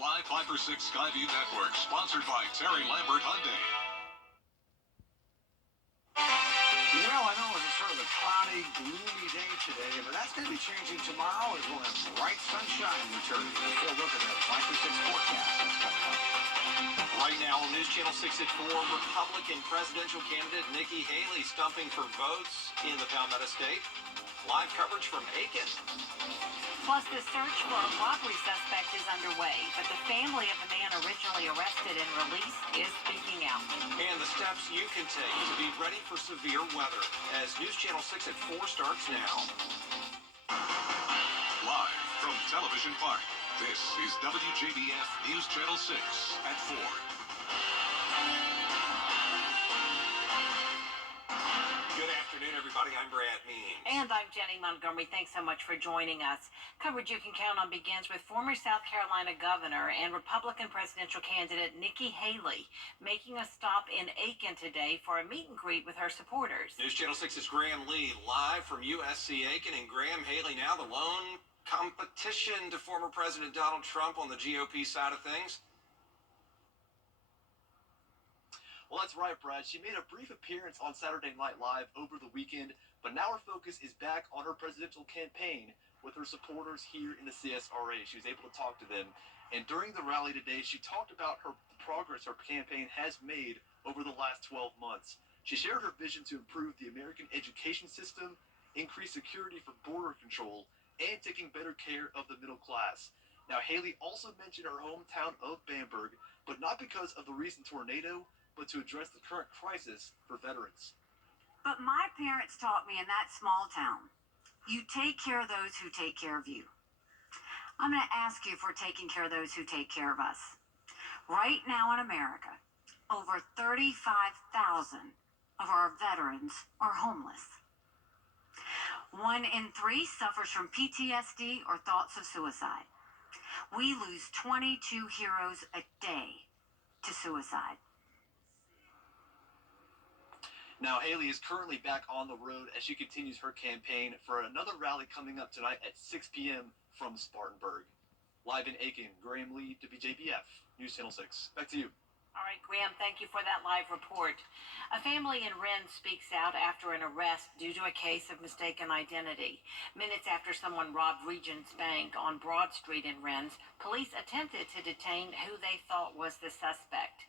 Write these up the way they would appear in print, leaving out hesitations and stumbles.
Live 5 for 6 Skyview Network, sponsored by Terry Lambert Hyundai. Well, I know it's sort of a cloudy, gloomy day today, but that's going to be changing tomorrow as we'll have bright sunshine returning. Let's go look at that 5 for 6 forecast that's coming up. Right now on News Channel 6 at 4, Republican presidential candidate Nikki Haley stumping for votes in the Palmetto State. Live coverage from Aiken. Plus, the search for a robbery suspect is underway, but the family of the man originally arrested and released is speaking out. And the steps you can take to be ready for severe weather as News Channel 6 at 4 starts now. Live from Television Park, this is WJBF News Channel 6 at 4. Good afternoon, everybody. I'm Brad Means. And I'm Jenny Montgomery. Thanks so much for joining us. Coverage you can count on begins with former South Carolina governor and Republican presidential candidate Nikki Haley making a stop in Aiken today for a meet and greet with her supporters. News Channel 6's Graham Lee live from USC Aiken, and Graham, Haley now the lone competition to former President Donald Trump on the GOP side of things. Well, that's right, Brad. She made a brief appearance on Saturday Night Live over the weekend, but now her focus is back on her presidential campaign with her supporters here in the CSRA. She was able to talk to them, and during the rally today, she talked about the progress her campaign has made over the last 12 months. She shared her vision to improve the American education system, increase security for border control, and taking better care of the middle class. Now, Haley also mentioned her hometown of Bamberg, but not because of the recent tornado, but to address the current crisis for veterans. But my parents taught me in that small town, you take care of those who take care of you. I'm going to ask you if we're taking care of those who take care of us. Right now in America, over 35,000 of our veterans are homeless. 1 in 3 suffers from PTSD or thoughts of suicide. We lose 22 heroes a day to suicide. Now, Haley is currently back on the road as she continues her campaign for another rally coming up tonight at 6 p.m. from Spartanburg. Live in Aiken, Graham Lee, WJBF, News Channel 6. Back to you. All right, Graham, thank you for that live report. A family in Rennes speaks out after an arrest due to a case of mistaken identity. Minutes after someone robbed Regions Bank on Broad Street in Rennes, police attempted to detain who they thought was the suspect.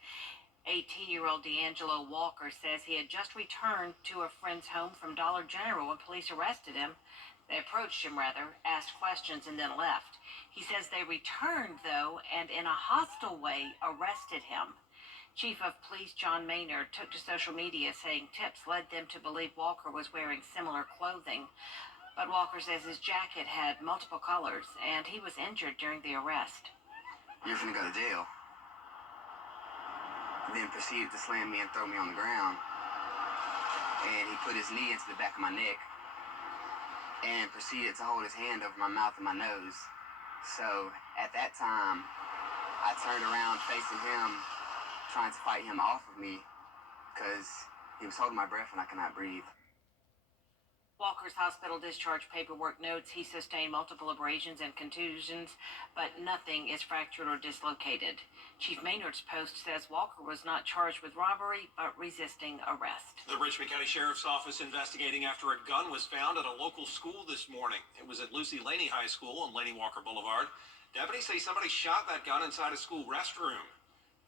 18-year-old D'Angelo Walker says he had just returned to a friend's home from Dollar General when police arrested him. They approached him, asked questions, and then left. He says they returned, though, and in a hostile way arrested him. Chief of Police John Maynard took to social media saying tips led them to believe Walker was wearing similar clothing. But Walker says his jacket had multiple colors, and he was injured during the arrest. You're finna go to jail. Then proceeded to slam me and throw me on the ground. And he put his knee into the back of my neck and proceeded to hold his hand over my mouth and my nose. So at that time, I turned around facing him, trying to fight him off of me because he was holding my breath and I could not breathe. Walker's hospital discharge paperwork notes he sustained multiple abrasions and contusions, but nothing is fractured or dislocated. Chief Maynard's post says Walker was not charged with robbery, but resisting arrest. The Richmond County Sheriff's Office investigating after a gun was found at a local school this morning. It was at Lucy Laney High School on Laney Walker Boulevard. Deputies say somebody shot that gun inside a school restroom.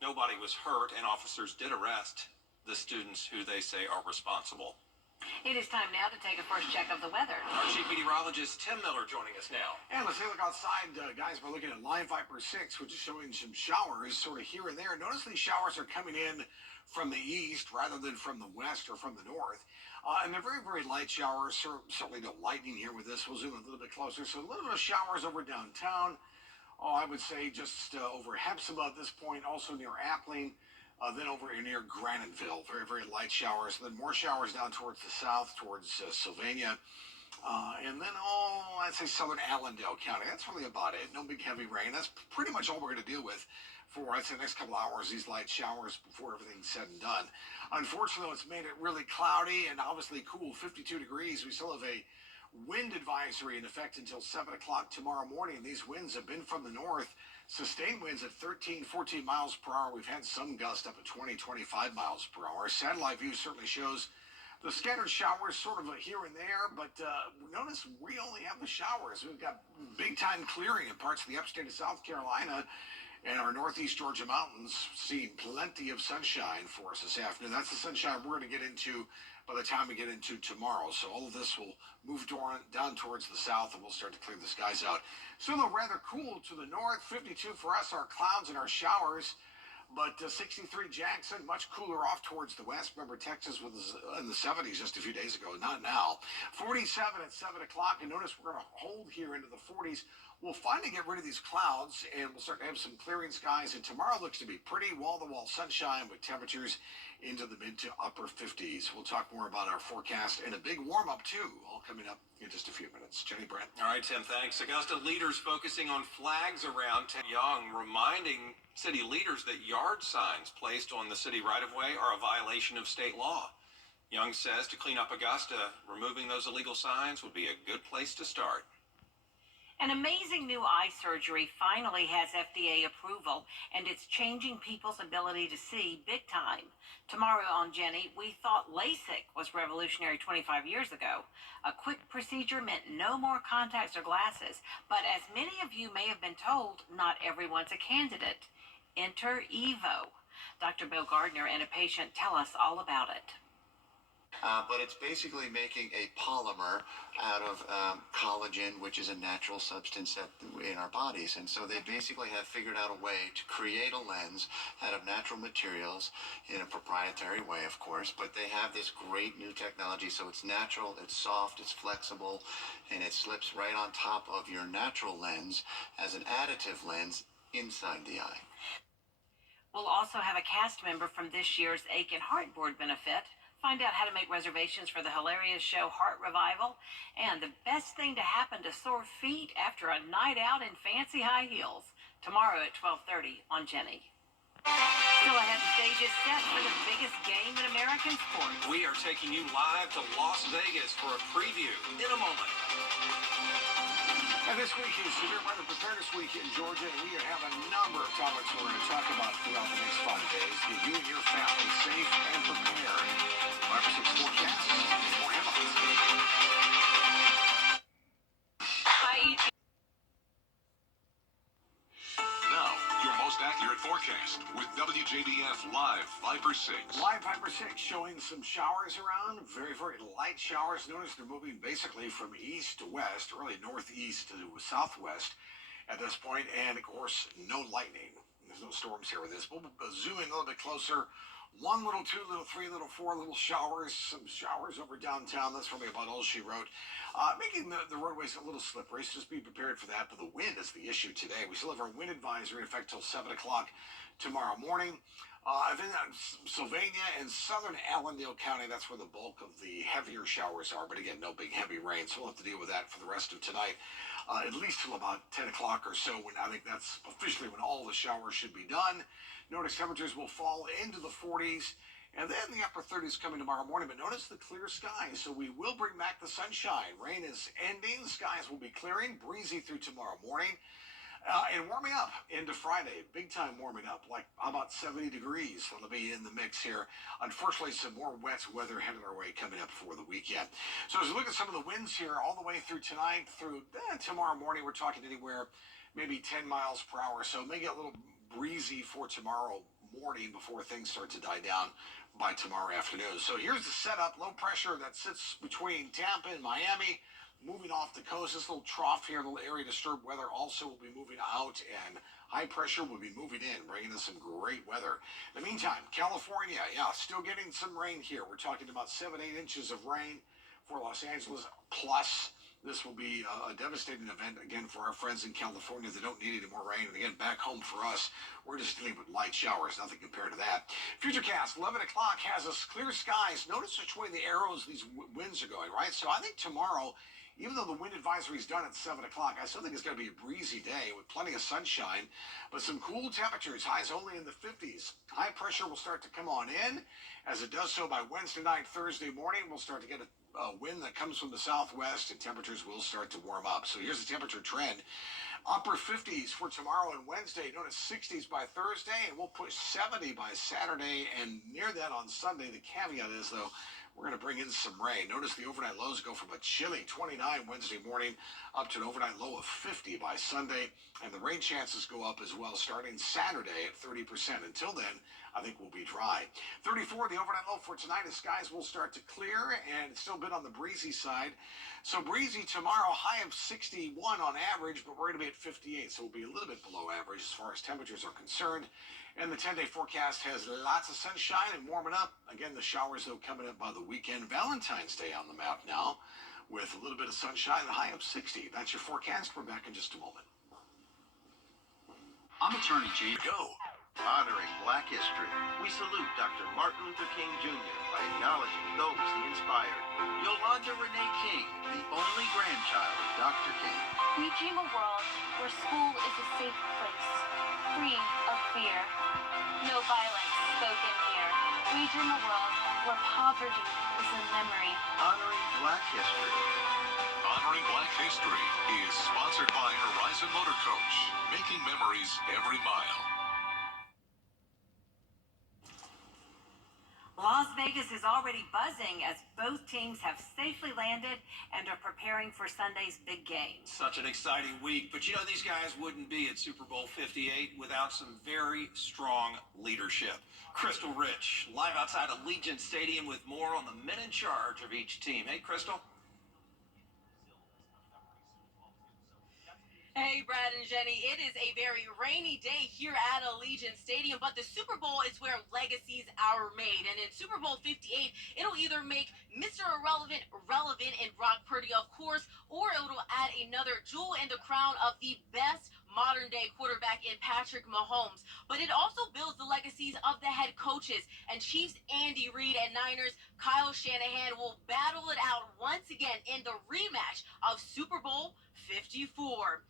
Nobody was hurt, and officers did arrest the students who they say are responsible. It is time now to take a first check of the weather. Our chief meteorologist Tim Miller joining us now. And let's take a look outside, guys. We're looking at line 5 for 6, which is showing some showers sort of here and there. Notice these showers are coming in from the east rather than from the west or from the north. And they're very, very light showers. Certainly no lightning here with this. We'll zoom a little bit closer. So a little bit of showers over downtown. I would say just over Hepzibah at this point, also near Appling. Then over near Graniteville, very, very light showers. Then more showers down towards the south, towards Sylvania. And then, I'd say southern Allendale County. That's really about it. No big heavy rain. That's pretty much all we're going to deal with for, I'd say, the next couple hours, these light showers before everything's said and done. Unfortunately, it's made it really cloudy and obviously cool, 52 degrees. We still have a wind advisory in effect until 7 o'clock tomorrow morning. These winds have been from the north Sustained winds at 13, 14 miles per hour. We've had some gusts up at 20, 25 miles per hour. Satellite view certainly shows the scattered showers sort of here and there, but notice we only have the showers. We've got big time clearing in parts of the upstate of South Carolina and our northeast Georgia mountains, seeing plenty of sunshine for us this afternoon. That's the sunshine we're going to get into by the time we get into tomorrow. So all of this will move down towards the south, and we'll start to clear the skies out. Still, though, rather cool to the north. 52 for us, our clouds and our showers. But 63 Jackson, much cooler off towards the west. Remember, Texas was in the 70s just a few days ago, not now. 47 at 7 o'clock, and notice we're going to hold here into the 40s. We'll finally get rid of these clouds, and we'll start to have some clearing skies. And tomorrow looks to be pretty wall-to-wall sunshine with temperatures into the mid to upper 50s. We'll talk more about our forecast and a big warm-up, too, all coming up in just a few minutes. Jenny Brent. All right, Tim, thanks. Augusta leaders focusing on flags around town. Young reminding city leaders that yard signs placed on the city right-of-way are a violation of state law. Young says to clean up Augusta, removing those illegal signs would be a good place to start. An amazing new eye surgery finally has FDA approval, and it's changing people's ability to see big time. Tomorrow on Jenny, we thought LASIK was revolutionary 25 years ago. A quick procedure meant no more contacts or glasses, but as many of you may have been told, not everyone's a candidate. Enter EVO. Dr. Bill Gardner and a patient tell us all about it. But it's basically making a polymer out of collagen, which is a natural substance in our bodies. And so they basically have figured out a way to create a lens out of natural materials in a proprietary way, of course. But they have this great new technology. So it's natural, it's soft, it's flexible, and it slips right on top of your natural lens as an additive lens inside the eye. We'll also have a cast member from this year's Aiken Heart Board benefit. Find out how to make reservations for the hilarious show Heart Revival and the best thing to happen to sore feet after a night out in fancy high heels. Tomorrow at 12:30 on Jenny. Still ahead, the stage is set for the biggest game in American sports. We are taking you live to Las Vegas for a preview in a moment. And this week is Severe Weather Preparedness Week in Georgia, and we have a number of topics we're going to talk about throughout the next 5 days. Get you and your family safe and prepared. 5 or 6 forecasts and more headlines. Now, your most accurate forecast with WJBF Live 5 or 6. Live 5 or 6 showing some showers around. Very, very light showers. Notice they're moving basically from east to west, really northeast to southwest at this point. And, of course, no lightning. There's no storms here with this. We'll zoom in a little bit closer. 1 little, 2 little, 3 little, 4 little showers. Some showers over downtown. That's really about all she wrote. Making the roadways a little slippery, so just be prepared for that. But the wind is the issue today. We still have our wind advisory in effect till 7 o'clock tomorrow morning. I think Sylvania and southern Allendale County, that's where the bulk of the heavier showers are. But again, no big heavy rain, so we'll have to deal with that for the rest of tonight, at least till about 10 o'clock or so, when I think that's officially when all the showers should be done. Notice temperatures will fall into the 40s, and then the upper 30s coming tomorrow morning. But notice the clear skies, so we will bring back the sunshine. Rain is ending, skies will be clearing, breezy through tomorrow morning. And warming up into Friday, big time warming up, like about 70 degrees. That'll be in the mix here. Unfortunately, some more wet weather headed our way coming up before the weekend. So as we look at some of the winds here all the way through tonight, through tomorrow morning, we're talking anywhere maybe 10 miles per hour. So may get a little breezy for tomorrow morning before things start to die down by tomorrow afternoon. So here's the setup. Low pressure that sits between Tampa and Miami. Moving off the coast, this little trough here, little area disturbed weather also will be moving out, and high pressure will be moving in, bringing us some great weather. In the meantime, California, still getting some rain here. We're talking about 7-8 inches of rain for Los Angeles, plus this will be a devastating event, again, for our friends in California. They don't need any more rain. And again, back home for us, we're just dealing with light showers, nothing compared to that. Futurecast, 11 o'clock, has us clear skies. Notice which way the arrows, these winds are going, right? So I think tomorrow, even though the wind advisory is done at 7 o'clock, I still think it's going to be a breezy day with plenty of sunshine, but some cool temperatures, highs only in the 50s. High pressure will start to come on in. As it does so by Wednesday night, Thursday morning, we'll start to get a wind that comes from the southwest, and temperatures will start to warm up. So here's the temperature trend. Upper 50s for tomorrow and Wednesday, notice 60s by Thursday, and we'll push 70 by Saturday and near that on Sunday. The caveat is, though, we're going to bring in some rain. Notice the overnight lows go from a chilly 29 Wednesday morning up to an overnight low of 50 by Sunday, and the rain chances go up as well starting Saturday at 30%. Until then, I think we'll be dry. 34, the overnight low for tonight as skies will start to clear, and it's still a bit on the breezy side. So breezy tomorrow, high of 61 on average, but we're going to be at 58, so we'll be a little bit below average as far as temperatures are concerned. And the 10-day forecast has lots of sunshine and warming up. Again, the showers, though, coming up by the weekend. Valentine's Day on the map now with a little bit of sunshine, a high of 60. That's your forecast. We're back in just a moment. I'm Attorney James. Go. Honoring Black history, we salute Dr. Martin Luther King Jr. by acknowledging those he inspired. Yolanda Renee King, the only grandchild of Dr. King. We dream a world where school is a safe place, free of fear. No violence spoken here. We dream a world where poverty is a memory. Honoring Black history. Honoring Black History is sponsored by Horizon Motor Coach, making memories every mile. Las Vegas is already buzzing as both teams have safely landed and are preparing for Sunday's big game. Such an exciting week, but you know these guys wouldn't be at Super Bowl 58 without some very strong leadership. Crystal Rich, live outside Allegiant Stadium with more on the men in charge of each team. Hey, Crystal. Hey, Brad and Jenny, it is a very rainy day here at Allegiant Stadium, but the Super Bowl is where legacies are made. And in Super Bowl 58, it'll either make Mr. Irrelevant relevant in Brock Purdy, of course, or it'll add another jewel in the crown of the best modern-day quarterback in Patrick Mahomes. But it also builds the legacies of the head coaches. And Chiefs Andy Reid and Niners Kyle Shanahan will battle it out once again in the rematch of Super Bowl 54.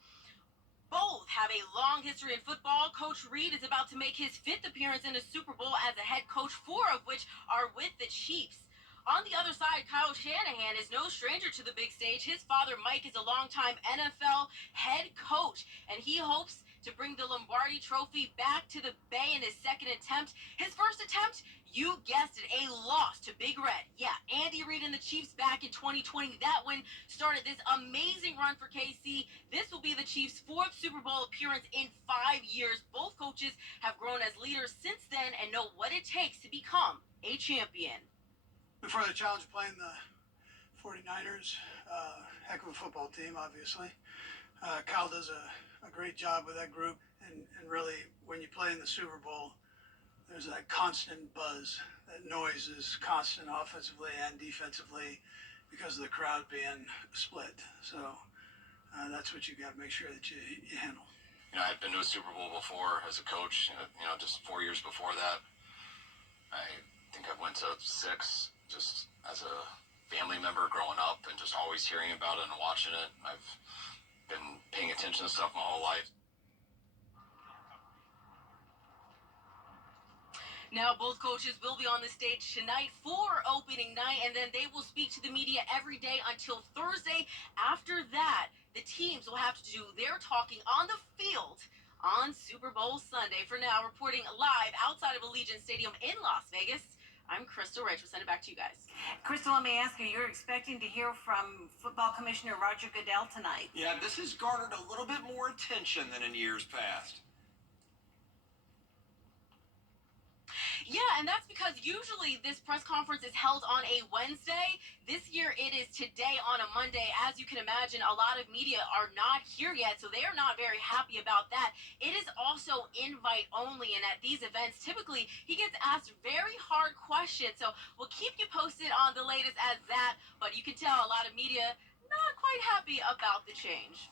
Both have a long history in football. Coach Reid is about to make his 5th appearance in a Super Bowl as a head coach, 4 of which are with the Chiefs. On the other side, Kyle Shanahan is no stranger to the big stage. His father, Mike, is a longtime NFL head coach, and he hopes to bring the Lombardi Trophy back to the Bay in his second attempt. His first attempt, you guessed it, a loss to Big Red. Yeah, Andy Reid and the Chiefs back in 2020. That win started this amazing run for KC. This will be the Chiefs' 4th Super Bowl appearance in 5 years. Both coaches have grown as leaders since then and know what it takes to become a champion. Before the challenge of playing the 49ers, heck of a football team, obviously. Kyle does a great job with that group. And really, when you play in the Super Bowl, there's that constant buzz. That noise is constant offensively and defensively because of the crowd being split. So that's what you got to make sure that you handle. You know, I'd been to a Super Bowl before as a coach, you know, just 4 years before that. I think I went to 6 just as a family member growing up and just always hearing about it and watching it. I've been paying attention to stuff my whole life. Now, both coaches will be on the stage tonight for opening night, and then they will speak to the media every day until Thursday. After that, the teams will have to do their talking on the field on Super Bowl Sunday. For now, reporting live outside of Allegiant Stadium in Las Vegas, I'm Crystal Rich. We'll send it back to you guys. Crystal, let me ask you, you're expecting to hear from Football Commissioner Roger Goodell tonight. Yeah, this has garnered a little bit more attention than in years past. Yeah, and that's because usually this press conference is held on a Wednesday. This year it is today on a Monday. As you can imagine, a lot of media are not here yet, so they are not very happy about that. It is also invite only, and at these events, typically he gets asked very hard questions. So we'll keep you posted on the latest as that, but you can tell a lot of media not quite happy about the change.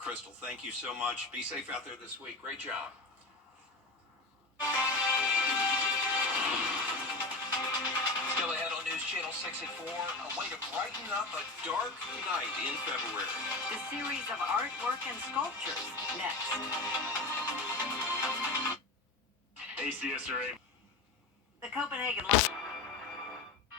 Crystal, thank you so much. Be safe out there this week. Great job. Still ahead on News Channel 6 at 4, a way to brighten up a dark night in February. The series of artwork and sculptures next. Hey, CSRA. The Copenhagen.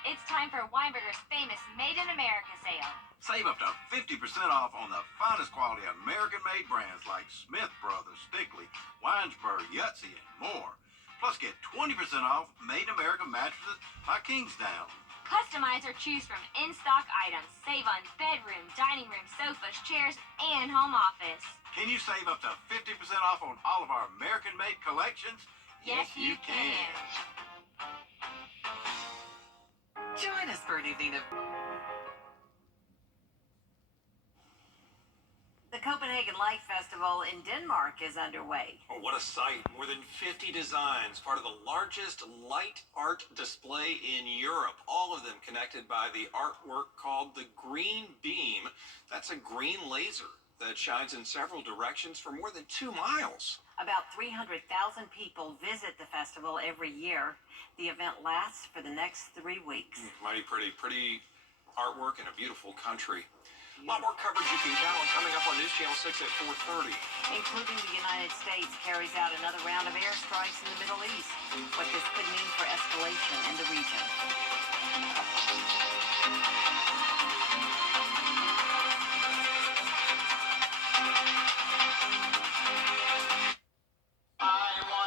It's time for Weinberger's famous Made in America sale. Save up to 50% off on the finest quality American-made brands like Smith Brothers, Stickley, Winesburg, Yahtzee, and more. Plus, get 20% off Made in America mattresses by Kingsdown. Customize or choose from in-stock items. Save on bedroom, dining room, sofas, chairs, and home office. Can you save up to 50% off on all of our American-made collections? Yes, you can. Join us for an evening of... The Copenhagen Light Festival in Denmark is underway. Oh, what a sight. More than 50 designs, part of the largest light art display in Europe. All of them connected by the artwork called the Green Beam. That's a green laser that shines in several directions for more than 2 miles. About 300,000 people visit the festival every year. The event lasts for the next 3 weeks. Mighty pretty artwork in a beautiful country. A lot more coverage you can count on coming up on News Channel 6 at 4:30. Including the United States carries out another round of airstrikes in the Middle East. What this could mean for escalation in the region.